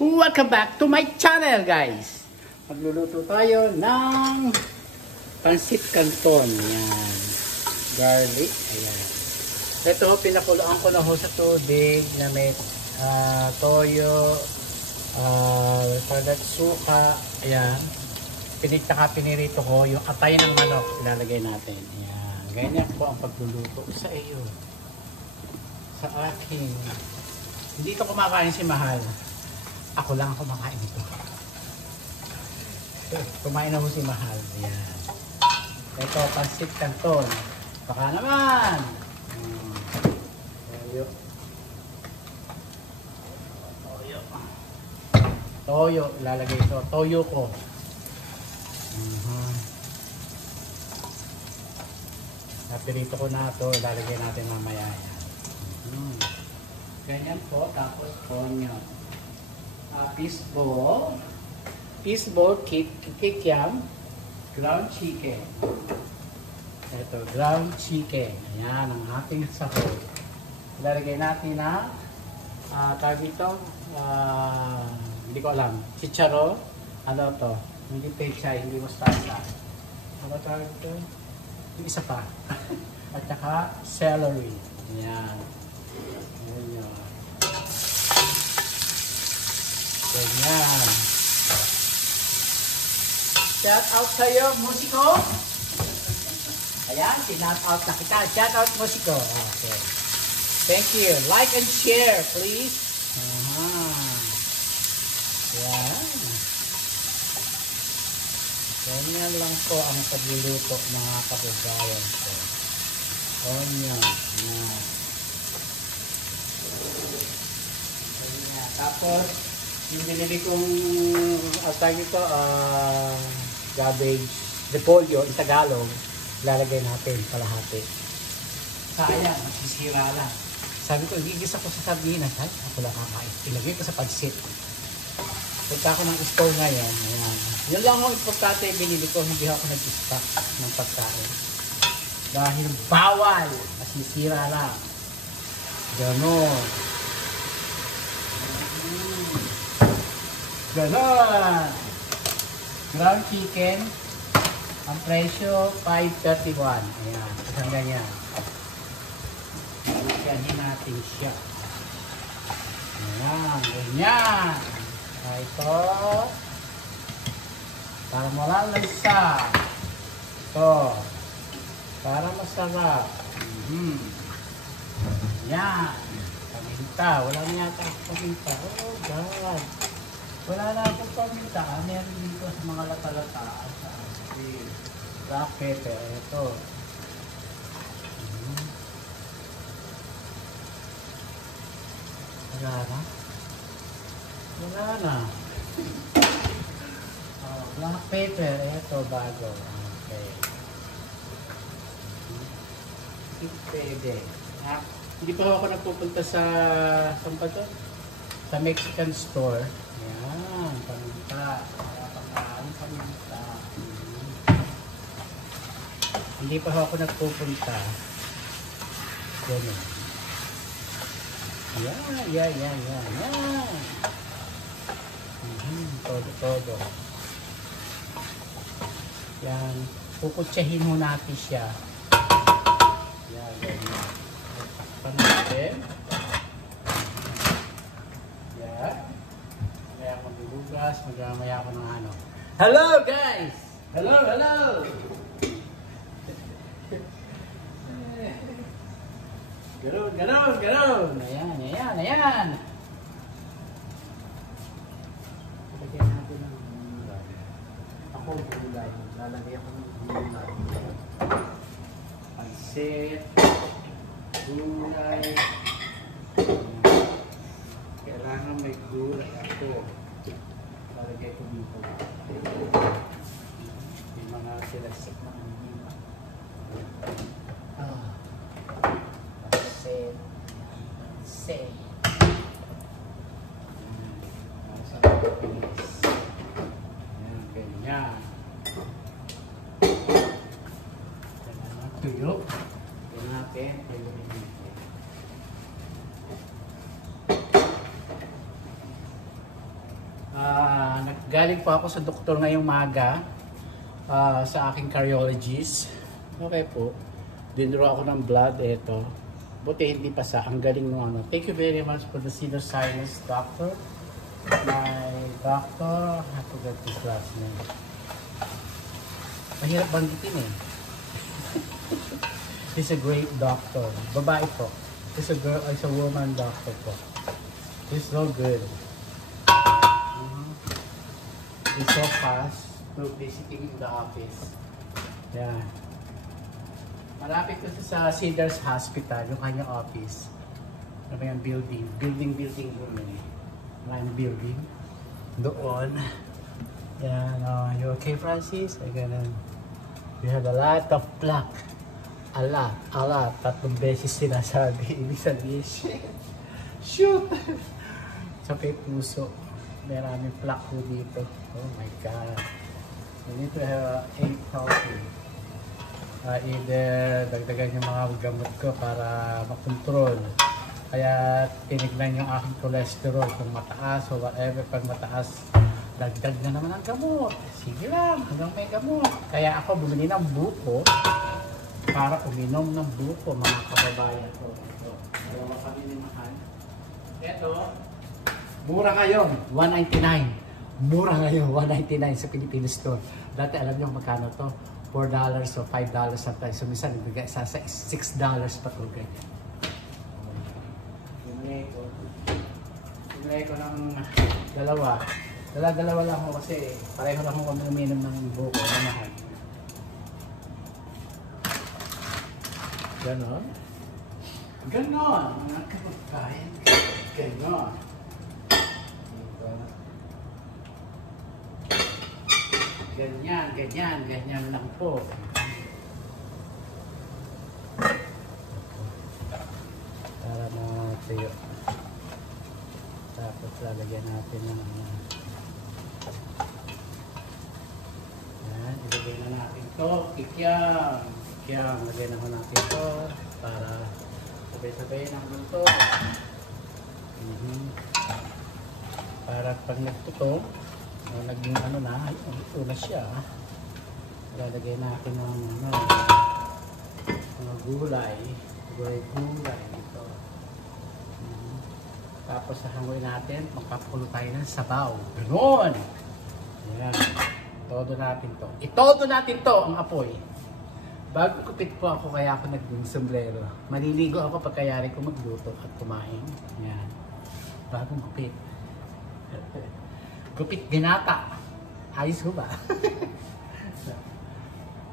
Welcome back to my channel, guys. Magluluto tayo ng pansit canton. Ayan. Garlic. Ayan. Ito, pinakuluan ko na ho sa tubig na may toyo, suka. Ayan. Pinirito ko yung atay ng manok. Ilalagay natin. Ayan. Ganyan po ang pagluluto sa iyo. Sa akin. Hindi ito kumakain si Mahal. Ako lang kumakain ito. Kumain na ho si Mahal. Ayan. Ito, pansit canton. Baka naman. Toyo. Toyo. Ilalagay ito. Toyo ko. Napirito ko na ito. Ilalagay natin mamaya. Ganyan po. Tapos onion. Fishball, kikiam, ground chicken. Ito, ground chicken. Ayan, ang ating sahog. Ilalagay natin na, tawag ito, hindi ko alam, chicharo, ano to, hindi pechay, hindi mustasa. Ano tawag ito? Yung isa pa. At saka, celery. Ayan. Ayan yun. Ganyan. Shout out sa'yo, musiko. Ayan, shout out na kita. Shout out, musiko. Okay. Thank you. Like and share, please. Ayan. Ganyan lang po ang pagluluto mga kababayan ko. Onion. Ayan. Tapos, yung binili kong cabbage, repolyo, in Tagalog, lalagay natin kalahati. Sayang, sisira lang. Sabi ko, igigisa ko sa sardinas, ay, ako lang kakain. Ilagay ko sa pansit. Punta ako ng store ngayon. Ayan. Yun lang ang importante binili ko, hindi ako nag-stock ng pagkain. Dahil bawal, masisira lang. Ganon. Ganon! Ground chicken, ang presyo, 5.31. Ayan, isang ganyan. Ganyan natin siya. Ayan, ganyan. Ito, para wala lansa. Ito, para masarap. Ayan, paminta. Wala na yata paminta. Oh, God. Wala na akong paminta. Meron dito sa mga lata-lata. Black pepper. Ito. Wala na. Wala na. Black pepper. Ito bago. Okay. Pwede. Hindi pa ako nagpupunta sa saan pa to? Sa Mexican store. Ayan, paminta. Paminta. Hindi pa ako nagpupunta. Ganun. Yan. Todo. Yan. Puputsahin mo natin siya. Yan, ganyan. Takpan natin. Yan. Mamaya ako magugas, mamaya ako ng ano. Hello guys! Hello! Ganon! Ayan! Lagyan natin ng gulay. Ako gulay. Lalagay ako ng gulay. Pansit. Gulay. Kailangan may gulay ako. Lalagay ko dito. Yung mga silasik na kanina. Pansit. Masarap ang pinis. Ayan, ganyan. Kailangan tuyo. Tuyo natin. Naggaling po ako sa doktor ngayong maga sa aking cardiologist. Okay po. Dinro ako ng blood. Ito. Buti hindi pa sa. Ang galing ng ano. Thank you very much for the senior science doctor. My doctor. I forgot his last name. Mahirap banggitin eh. He's a great doctor. Babae po. He's a woman doctor po. He's so good. He's so fast to visiting the office. Yeah. Malapit ko sa Cedars Hospital, yung kanyang office. Ano ba yung building? Building room yun eh. Maraming building. Doon. Yan. You okay, Francis? Ganun. You have a lot of plaque. A lot. Tatlong beses sinasabi. Ibig sabihin, shoot! Sa puso. Maraming plaque po dito. Oh my God. We need to have 8 healthy. Either dagdagan yung mga gamot ko para makontrol. Kaya tinignan yung aking cholesterol kung mataas o whatever. Pag mataas, dagdag na naman ang gamot. Sige lang, hanggang may gamot. Kaya ako bumili ng buko para uminom ng buko, mga kababayan ko. Ito, dalawa kami ni Mahal. Ito, mura ngayon, 199. Mura ngayon, 199 sa Filipino store. Dati alam niyo magkano to? $4 o $5 sometimes. So minsan, nagbigay sa $6 pa ito. Pinulay ko ng dalawa. Dalawa lang ako kasi pareho lang ako uminom ng buko na Mahal. Ganon. Mga kapagkain. Ganon. Ganyan lang po. Para matuyo. Tapos lalagyan natin ng yan, ilagay na natin ito. Kikyam. Lagyan na natin ito para sabay-sabay ng luto. Para pag nagtuto, naging ano na, ayun, ito na siya. Lalagay natin ng mga gulay ito. Tapos sahangoy natin, magpapakulo tayo ng sabaw. Ganon! Ayan. Itodo natin to ang apoy. Bago kupit po ako, kaya ako nag-sombrero. Maliligo ako pagkayari ko magluto at kumain. Ayan. Bagong kupit. Kupit binata. Ayos ko ba?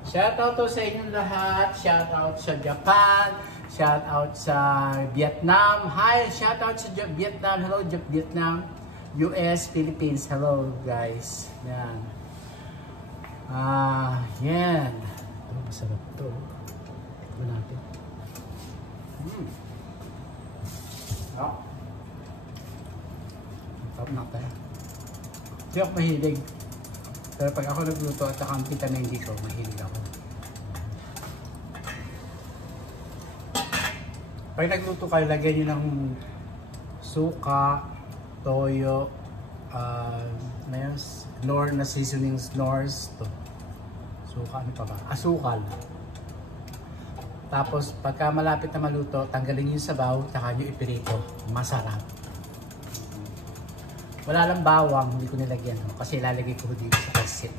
Shoutout to sa inyong lahat. Shoutout sa Japan. Shoutout sa Vietnam. Hi! Shoutout sa Vietnam. Hello, Vietnam. US, Philippines. Hello, guys. Yan. Yan. Ito, masarap ito. Ito natin. Top na tayo. Hindi ako mahilig. Pero pag ako nagluto at saka ang pita na hindi ko, mahilig ako. Pag nagluto kayo, lagyan nyo ng suka, toyo, Knorr na seasoning Knorrs. Suka, ano pa ba? Asukal. Tapos, pagka malapit na maluto, tanggalin yung sabaw, saka nyo ipirito. Masarap. Wala lang bawang, hindi ko nilagyan. Kasi lalagay ko dito sa pasit.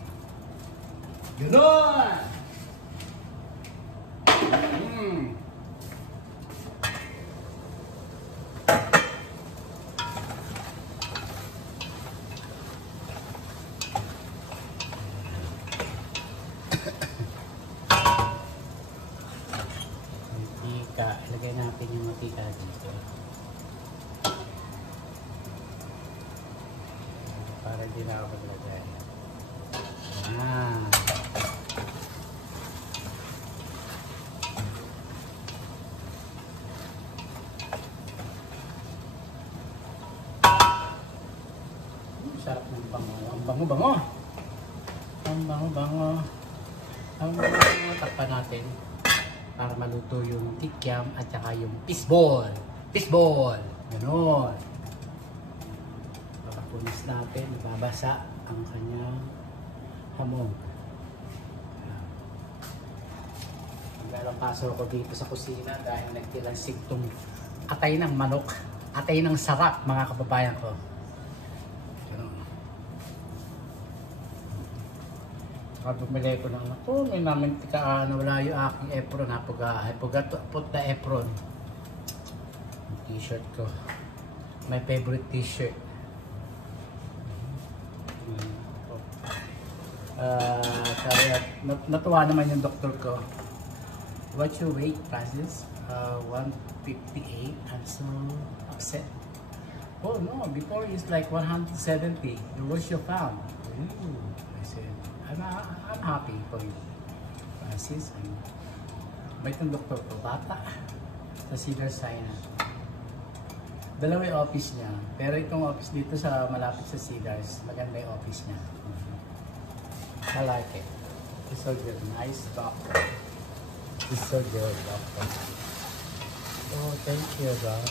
Ganon! Mantika. Ilagay natin yung mantika dito. Para hindi na ako maglagay. Sarap ng bango. Ang bango-bango. Ang bango-bango. Ang bango-bango. Takpan natin para maluto yung kikiam at saka yung fishball. Fishball. Ganon. pulis natin, babasa ang kanyang hamog. Paso ko dito sa kusina dahil nagtilansig itong atay ng manok, atay ng sarap mga kababayan ko. Bumili ko ng may namin nawala yung aking apron. I forgot to put the apron. T-shirt ko, my favorite t-shirt. Natuwa naman yung doktor ko. What's your weight, Francis? 158. I'm so upset. Oh no, before it's like 170. What's your pound? Ooh. I said, I'm happy for you, Francis. Bait ng doktor ko, bata. Sa Cedars-Sinai. Dalawa yung office niya. Pero itong office dito sa malapit sa Cedars, maganda yung office niya. I like it. It's so good. Nice doctor. It's so good, doctor. Oh, thank you, doc.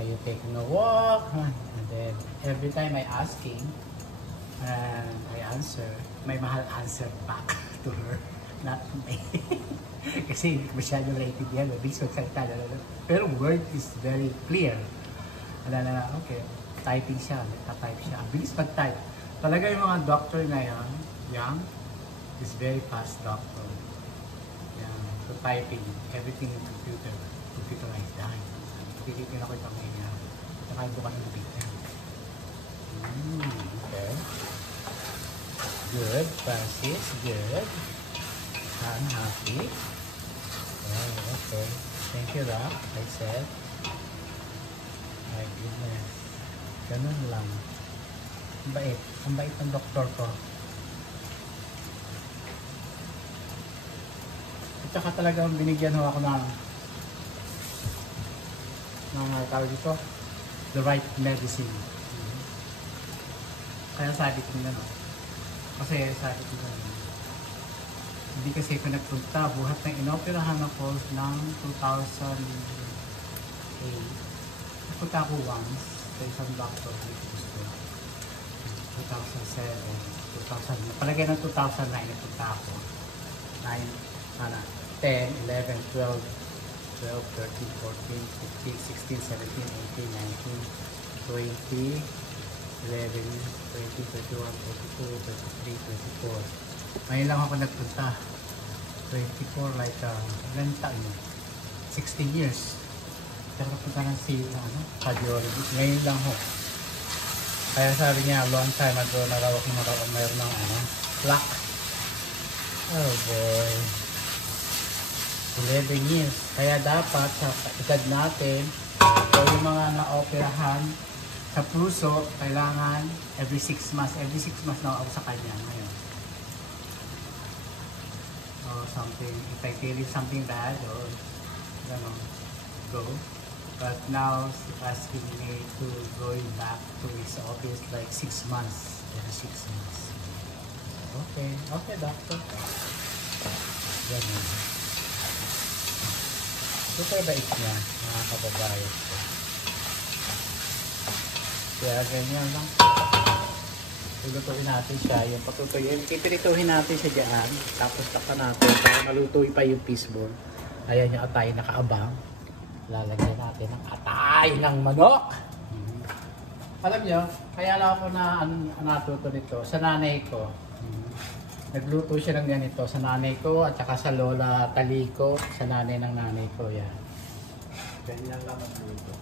Are you taking a walk? And then every time I asking, and I answer, may mahal answer back to her, not to me. Kasi hindi masyado rated yan. Mabilis magsalita. Pero word is very clear. Okay, typing siya. Nagka-type siya. Bilis mag-type. Talaga yung mga doctor na yan, young, is very fast doctor. Yan. So typing, everything in computerized. Dahil. Pilipin ako itong ngayon niya. Nakain ko ka ng pizza. Okay. Good, Francis. Good. I'm happy. Oh, okay. Thank you, Doc. I said. My goodness. Ganun lang. Ang bait. Ang bait ng doktor ko. At saka talagang binigyan ho ako ng tawag dito, the right medicine. Kaya sabi ko nila, no? Kasi sabi ko nila, hindi kasi ako nagpunta, buhat ng inoperahan ako ng 2008. Nagpunta ako once sa isang doctor dito gusto. 2007, 2000, palagay ng 2009 nagpunta ako. 9, 10, 11, 12, 13, 14, 15, 16, 17, 18, 19, 20, 11, 20, 21, 22, 23, 24. Ngayon lang ako nagpunta. 24, like, ilan taon yun? 16 years. Pero napunta ng cardiologist. Ngayon lang ho. Kaya sabi niya, long time ago, narawak mo mayroon ng plaque. Oh boy. 11 years. Kaya dapat sa edad natin, o yung mga na-operahan sa puso, kailangan every 6 months. Every 6 months na ako sa kanya ngayon. Or something, if I feel something bad or go. But now she's asking me to going back to his office like 6 months. Every 6 months. Okay, doctor. Ganun. Super bait niya, mga kababayan ko. Kaya ganyan lang. Lulutuin natin siya, yung patutuyin. Ipirituhin natin siya dyan. Tapos takpan natin para malutuin pa yung fishball. Ayan yung atay nakaabang. Lalagyan natin ng atay ng manok. Alam nyo, kaya lang ako na natuto nito sa nanay ko. Nagluto siya ng ganito sa nanay ko at saka sa lola tali ko, sa nanay ng nanay ko. Yan. Ganyan lang ang luto.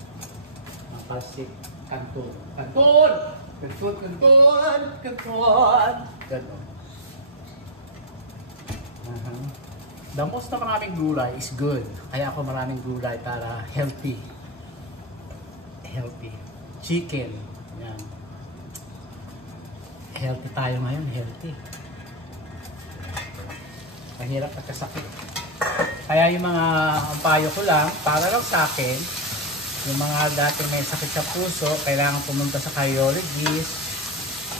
Ang pasik, kanton. Kanton! Kanton! Kanton! Kanton! Ganon. The most na maraming gulay is good. Kaya ako maraming gulay para healthy. Healthy. Chicken. Yan. Healthy tayo ngayon. Healthy. Mahirap pagkasakit. Kaya yung mga ang payo ko lang, para lang sa akin, yung mga dating may sakit sa puso, kailangan pumunta sa cardiologist.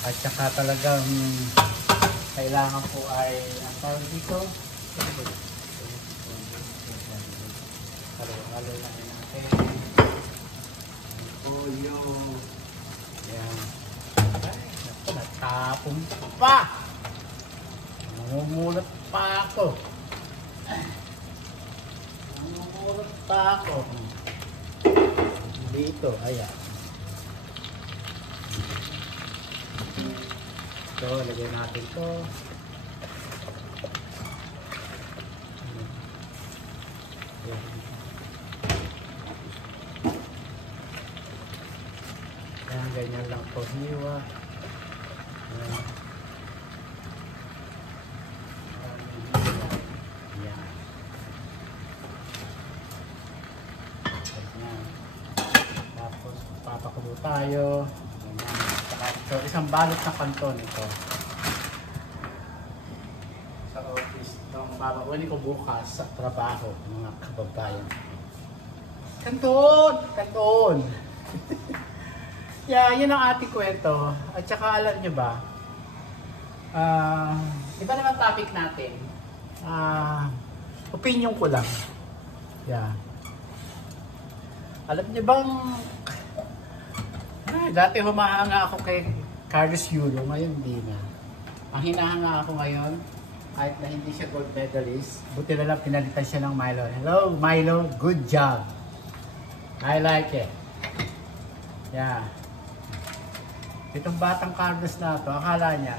At saka talagang kailangan po ay, ang tawag dito, halo lang yun. Napumpok pa. Namumulat pa ako. Namumulat pa ako. Dito, ayan. So, lagyan natin ito. Ayan, ganyan lang po hiwa. Ayan. Ayan. Ayan. Tapos, papakulo tayo. So, isang balot na kanton ito. Sa office, itong babawali ko bukas sa trabaho, mga kababayan. Kanton! Kanton! Yeah, yun ang ating kwento. At saka alam nyo ba, iba naman topic natin. Opinion ko lang. Yeah. Alam nyo bang, dati humahanga ako kay Carlos Yulo, ngayon hindi na. Ang hinahanga ako ngayon, kahit na hindi siya gold medalist, buti na lang pinalitan siya ng Milo. Hello Milo, good job. I like it. Yeah. Itong batang Carlos na to, akala niya,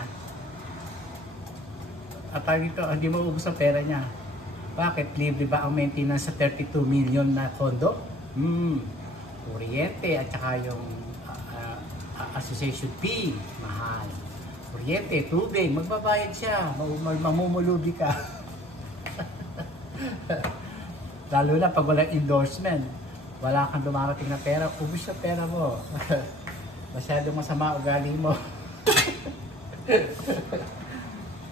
at ito, hindi maubos ang pera niya. Bakit? Libre ba ang maintenance sa 32 million na kondo? Kuryente at saka yung association fee, mahal. Kuryente, tubig, magbabayad siya, mamumulubi ka. Lalo na pag walang endorsement, wala kang dumarating na pera, ubus yung pera mo. Masyadong masama ugali mo.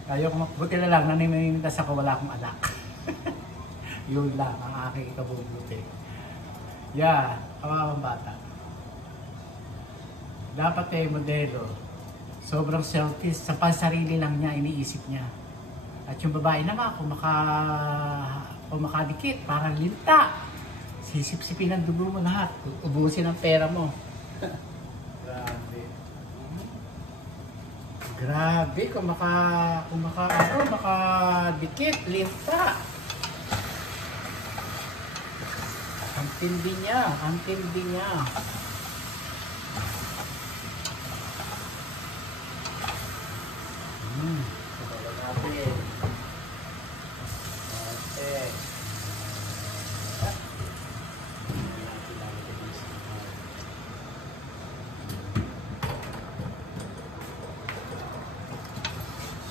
Ayoko, buti na lang, naninimintas ako, wala akong anak. Yun lang, ang aking ikabubuti. Yeah, kawawang bata. Dapat modelo, sobrang selfish, sa pansarili lang niya, iniisip niya. At yung babae naman, kung makadikit, parang linta. Sisip-sipin ang dugo mo lahat, ubusin ang pera mo. Grabe. Grabe, kung makadikit, linta. Ang tindi niya, ang tindi niya.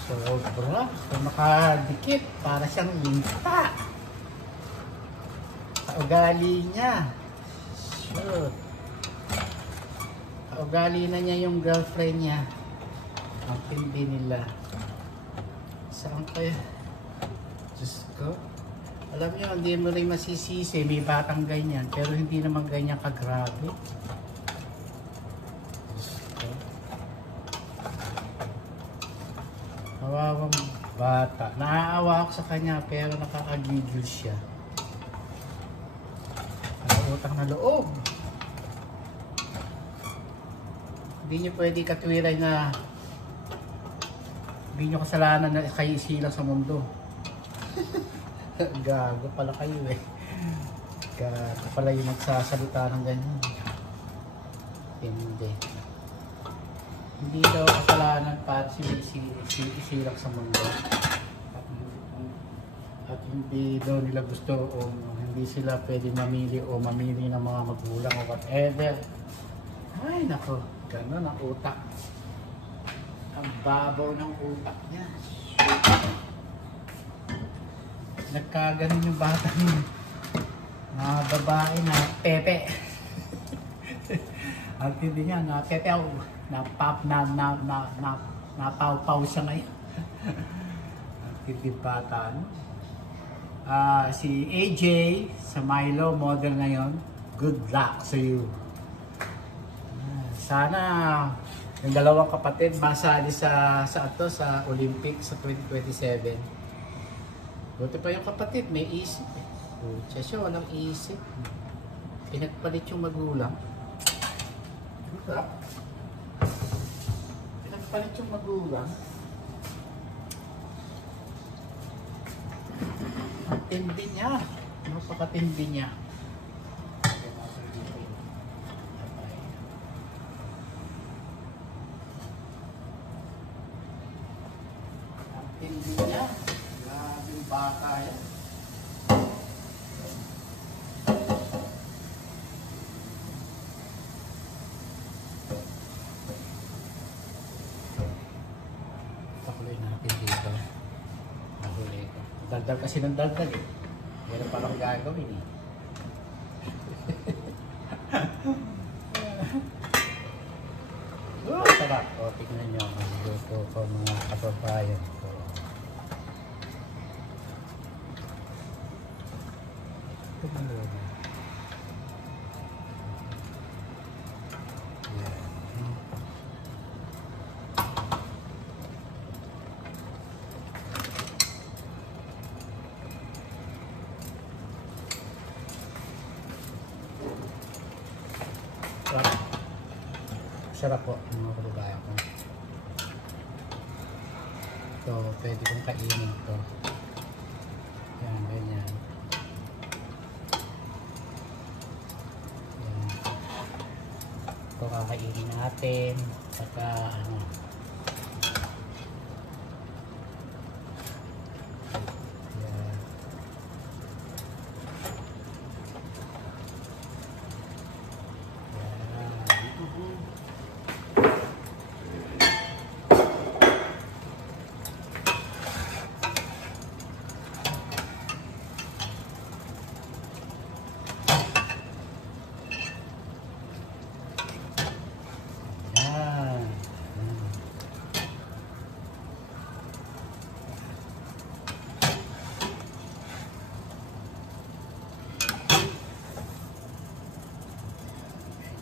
Sobra, kung makadikit, para siyang linta. Sa ugali niya. Sure. Sa ugali na niya yung girlfriend niya. Ang tindi nila. Saan kaya? Diyos ko. Alam niyo, hindi mo rin masisisi, may batang ganyan, pero hindi naman ganyan kagrabe. Kawawang bata. Naaawa ako sa kanya pero nakakagigil siya. Ang utang na loob. Hindi niyo pwede katwiran na hindi niyo kasalanan na kayo isilang sa mundo. Gago pala kayo eh. Gago pala yung nagsasalita ng ganyan. Hindi. Hindi daw kasalanan para isilang sa mundo. At hindi daw nila gusto o hindi sila pwede mamili o mamili ng mga magulang o whatever. Ay nako, gano'n ang utak. Ang babaw ng utak niya. Nagkaganon yung bata niya. Mga babae na pepe. Ang tindi niya na pepe ako. Napaw-paw siya ngayon. Ang tindi bata. Si AJ sa Milo model ngayon. Good luck sa you. Sana yung dalawang kapatid masali sa Olympic sa 2027. Buti pa yung kapatid may isip eh. Pucha siya, walang isip. Pinagpalit yung magulang. Nagpalit yung magulang. Ang tindi niya. Napakatindi niya. Ang tindi niya. Grabe yung baka yan. Pakuloy natin dito. Nahuli ko. Dagdag kasi ng dagdag eh. Meron pa lang gagawin eh. Oh, sarap. O, tignan nyo. Magluto ko mga kababayan ko. Ito mo na. Sarap po mga kababayan ko. So, pwede kong kainin ito. Yan, ganyan. Yan. Ito kakainin natin. Saka ano. Yan.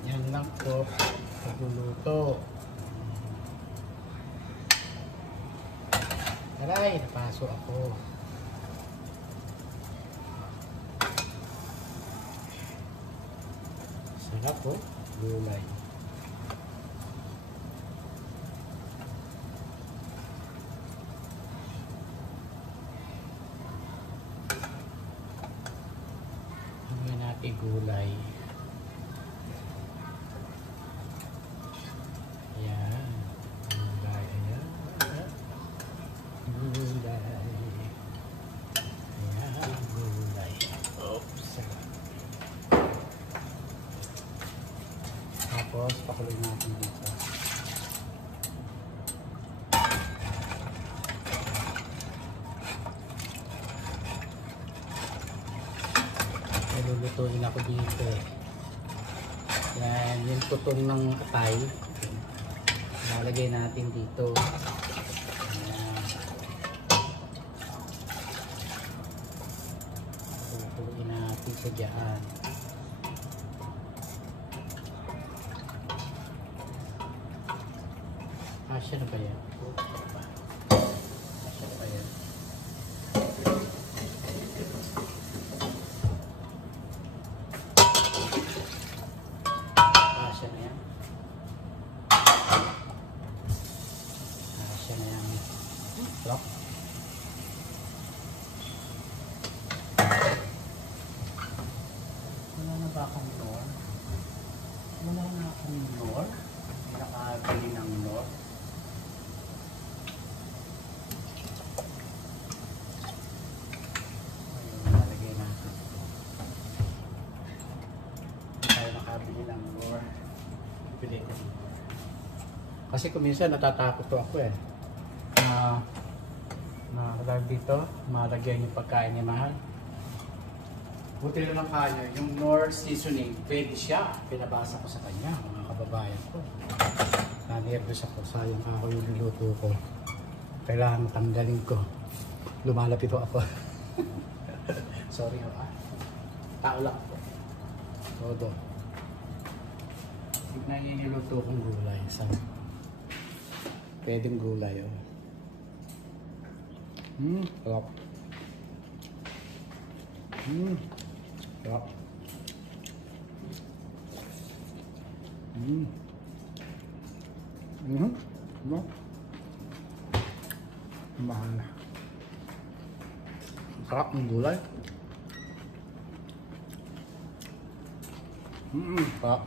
Yan lang po pagluluto. Aray, napaso ako. Sarap po, gulay. Hanggang natin gulay. Ayan. Gulay. Ayan. Gulay. Ayan. Gulay. Oops. Tapos, pakuloy natin dito. Lulutuin ako dito. Yan, yung tutong ng atay. Lalagay natin dito. Ayan. Lulutuin natin sa dyan. Asya na ba yan? Asya na ba yan? Asya na yan? Asya na yan. Lock. Wala na ba akong door? Wala na akong door? Nakabili ng door? Kasi kuminsan natatakot to ako eh. Dahil dito, malagyan yung pagkain ni Mahal. Buti na lang kanya, yung Knorr seasoning, pwede siya. Pinabasa ko sa kanya, mga kababayan ko. Na-nervous ako, sayang ako yung niluto ko. Kailangan tanggalin ko. Lumalapit ako. Sorry ho ah. Tao lang po. Todo. Tignan niyo yung niluto kong gulay. Pwedeng gulay oh. Sarap. Sarap. No? Mahal na. Sarap ng gulay. Sarap.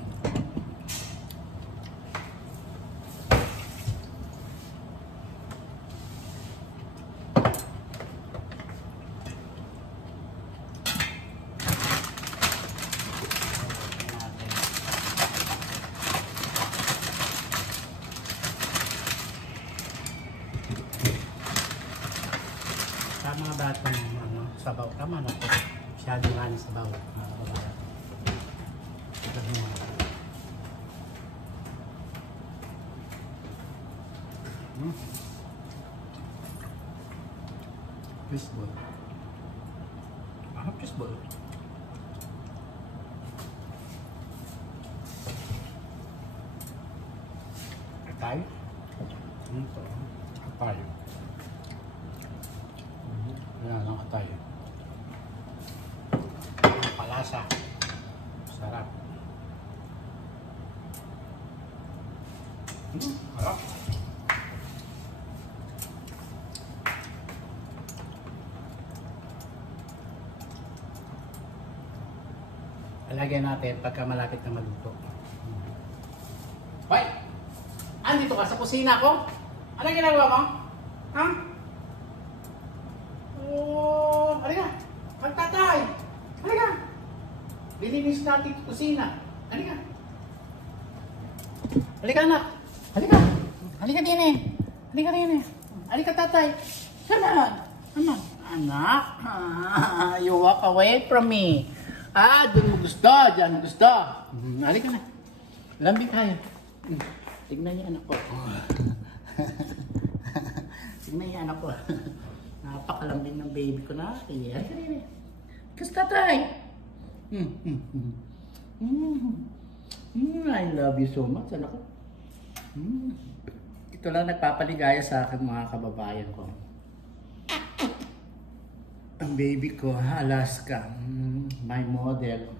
Tama ba itong sabaw? Tama na ito. Masyado nga ng sabaw. Fish ball. Fish ball. Atay. Ito. Atay. Yan ang atay. Palasa. Sarap. Sarap. Alagyan natin pagka malapit na maluto. Hoy! Andito ka sa kusina ko? Ano ginagawa mo? Ha? Oh, halika. Magtatay. Halika. Lilinis natin yung kusina. Halika. Halika anak. Halika. Halika din eh. Halika din eh. Halika tatay. Come on. Come on. Anak. You walk away from me. Doon mo gusto. Diyan mo gusto. Halika na. Lambing tayo. Tignan niyo anak ko. Tignan niyo anak ko. Napakalambing ng baby ko na. Halika rin eh. Gusto tatay. I love you so much, anak ko. Ito lang nagpapaligaya sa akin mga kababayan ko. Ang baby ko, Alaska. My model.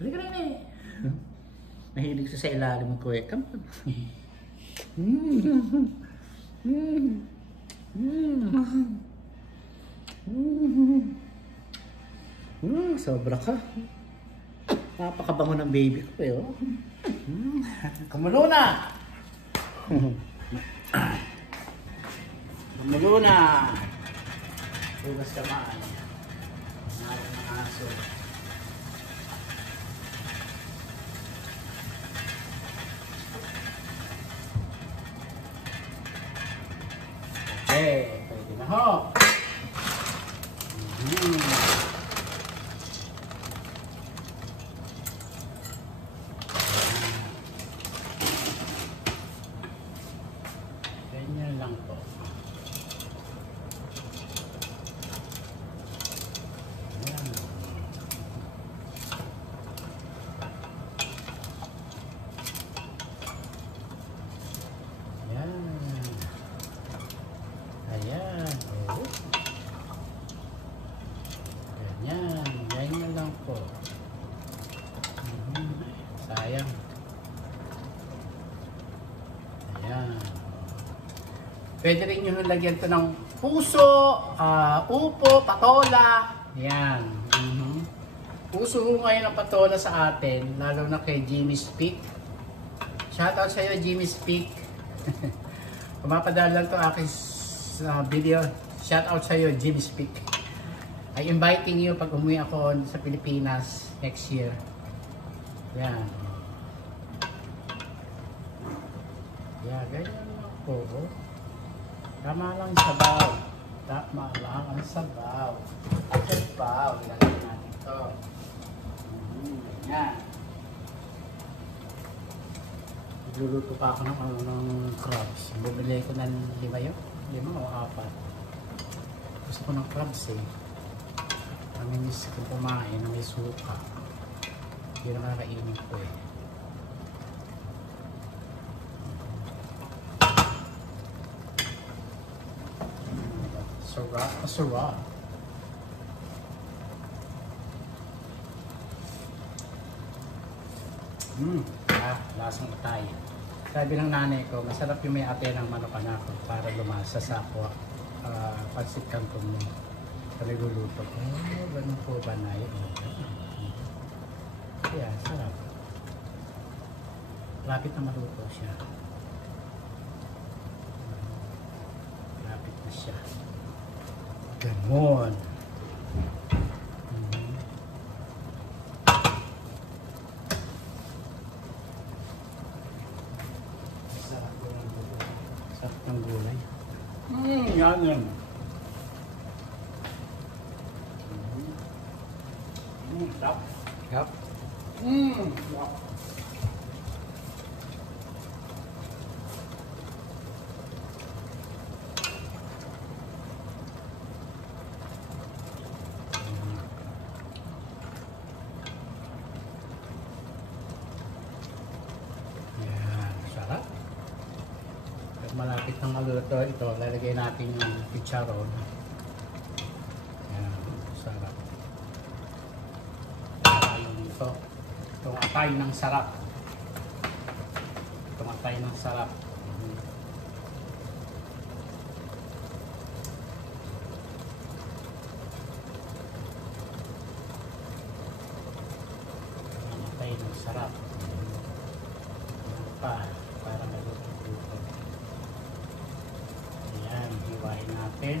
Halika rin eh. Nahilig siya sa ilalim ko eh. Come on. Sobra ka. Napakabango ng baby ko eh. Oh. Kumulo na! Kumulo na! Hugas kamaan. Naroon ng aso. Okay, pwede na ho. Ganyan lang po. Ayan. Oh. Ganyan. Ganyan lang po. Sayang. Ayan. Pwede rin nyo lagyan ito ng puso, upo, patola. Ayan. Puso ngayon ang patola sa atin, lalo na kay Jimmy Speak. Shoutout sa iyo, Jimmy Speak. Pumapadala lang ito aking video. Shout out sa iyo, Jimmy Speak. I'm inviting you pag umuwi ako sa Pilipinas next year. Yan. Yan, ganyan lang po. Tama lang sabaw. Tama lang ang sabaw. At sabaw, ilagay natin ito. Ganyan. Luluto pa ako ng crabs. Bumili ko ng 5 o 4. Gusto ko ng crabs eh. Namimiss ko kumain na may suka. Hindi na kakainin ko eh. Sarap. Lasang atay. Sabi ng nanay ko, masarap yung may ate ng manok anak para lumasa sa aqua. Pansit kangkong mo. Paliluluto ko. Oh, ganun po ba na yun? Kaya, sarap. Lapit na maluto siya. Lapit na siya. Ganon. Sarap ng gulay. Yan yan. Sarap. Sarap. Sarap. Malapit na maluto ito, lalagay natin yung chicharon. Ayan, sarap. Ito, itong atay ng sarap. Itong atay ng sarap. Ang atay ng sarap. Para maluto. Ayan, hiwain natin.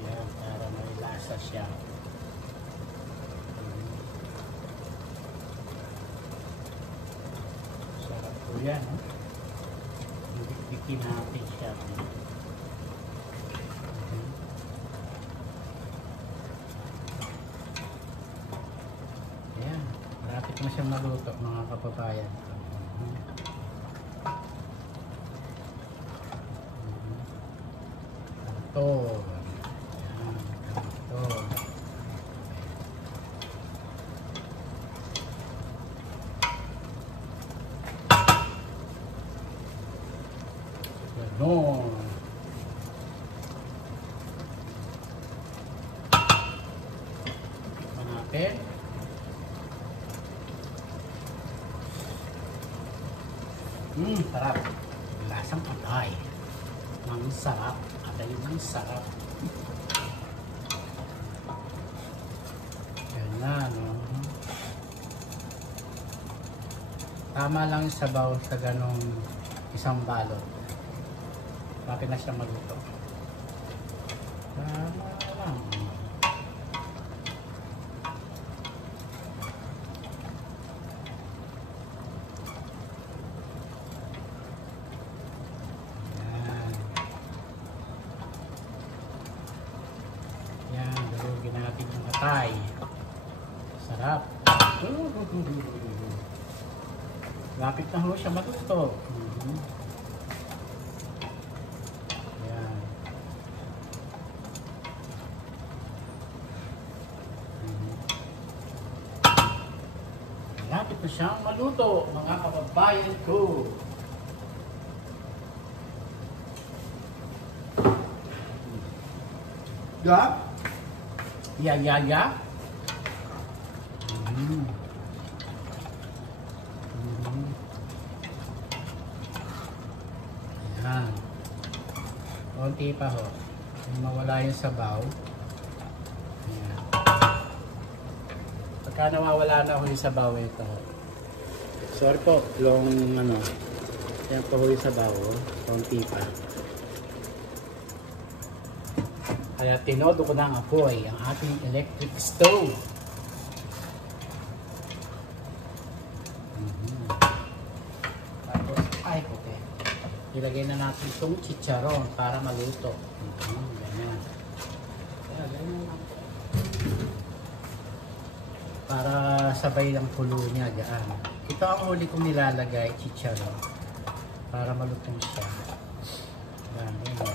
Ayan, para may lasa siya. Sarap po yan. Bigyan natin siya. Ayan, malapit na siyang maluto mga kababayan. Ito. Ayan, ito. Ganon. Ito natin. Sarap. Lasang atay. Ang sarap. Atay ng sarap. Yan na, no? Tama lang yung sabaw sa ganong isang balot. Bakit na siya maluto? Tama lang. Natin yung atay. Sarap. Lapit na ho siya matuto. Ayan. Lapit na siyang maluto, mga kababayan ko. Yeah. Ya. Ayan. Konti pa ho. Mawala yung sabaw. Ayan. Pagka nawawala na ho yung sabaw ito. Sorry po, long ano. Ayan po ho yung sabaw. Konti pa. Kaya tinodo ko ng apoy ang ating electric stove. Tapos, okay. Ilagay na natin itong chicharon para maluto. Ganyan. Kaya, ganyan lang. Para sabay ang kulo niya. Gaan. Ito ang huli kong nilalagay, chicharon. Para malutong siya. Ganyan.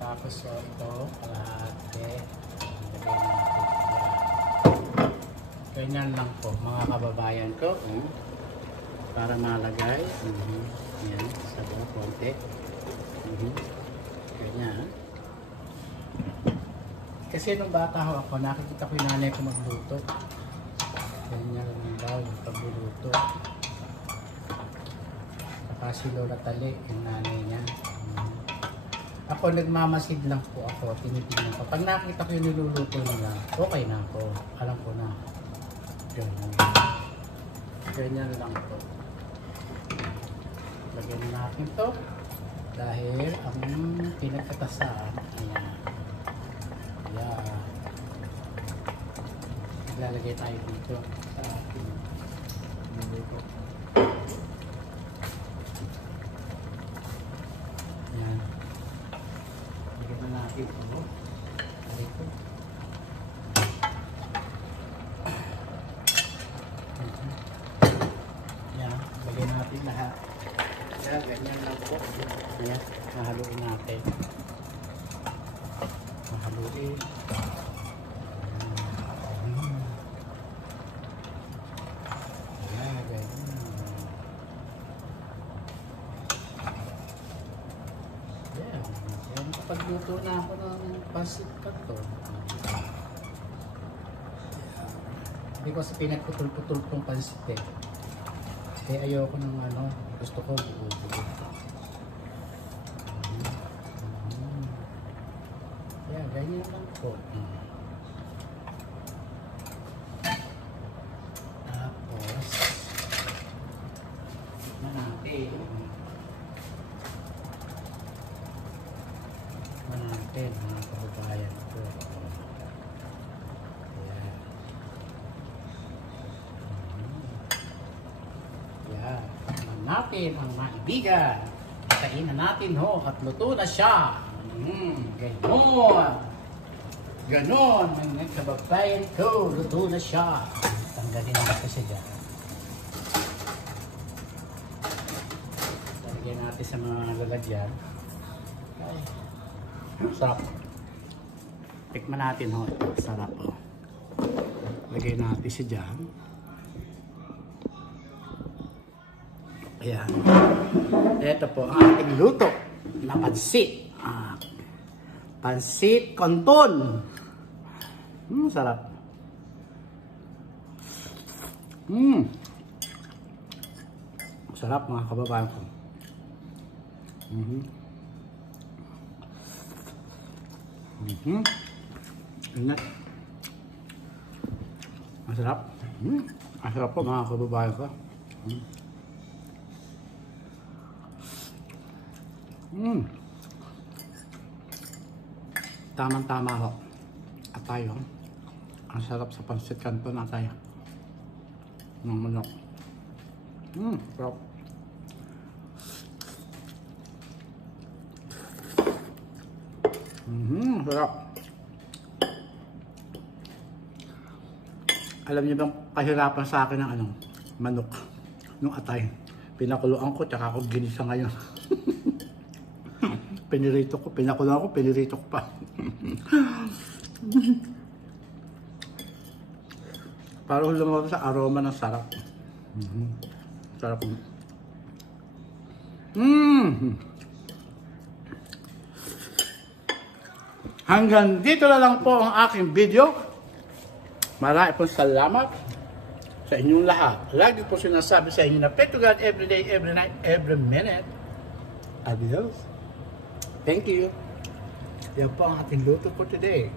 Tapos so, ito, kalahati. Ganyan lang po mga kababayan ko. Para malagay. Yan, sabaw konti. Ganyan. Kasi nung bata ako, nakikita ko yung nanay ko magluto. Ganyan lang daw yung pagluluto. Saka si Lola Tali, yung nanay niya. Ako, nagmamasid lang po ako, tinitingnan ko. Pag nakita ko yung niluluto nila, okay na ako. Alam ko na. Ganyan. Ganyan lang po. Lagyan natin to. Dahil ang pinagkatasan, ayan. Ayan. Ilalagay tayo dito sa ating niluluto. Ayan. Lagyan na natin ito. Dito. Ayan. Lagyan natin lahat. Ayan. Ganyan lang po. Ayan. Mahaluin natin. Mahaluin. Ayan. Ganyan. Ayan. Pagluto na ako ng pasit kanton. Hindi ko kasi pinagputol-putol kong pansit eh. Kaya ayoko ng ano, gusto ko buo-buo. Yan, ganyan lang po. Tapos, tignan natin. Tignan natin mga kababayan ko. Natin ang maibigan. Kainan natin ho at luto na siya. Ganon. Ganon. Mga kababayan ko, luto na siya. Tanggalin natin siya dyan. Lagyan natin sa mga lalagyan. Ay, sarap. Tikman natin ho. Sarap ho. Lagyan natin siya dyan. Ayan. Ito po ang ating luto na pansit. Pansit kanton. Sarap. Sarap mga kababayan ko. Ingat. Masarap. Masarap po mga kababayan ko. Tamang-tama ho. At tayo, ang sarap sa pansit kanton na tayo. Ng manok. Sarap. Sarap. Alam niyo bang kahirapan sa akin ng manok nung atay. Pinakuluan ko, tsaka ako ginisa ngayon. Pinirito ko, pinakulang ko, pinirito ko pa. Parang lumabas sa aroma ng sarap. Sarap. Hanggang dito na lang po ang aking video. Marami pong salamat sa inyong lahat. Lagi po sinasabi sa inyo na pray to God every day, every night, every minute. Adios. Thank you. Yan po ang ating luto for today.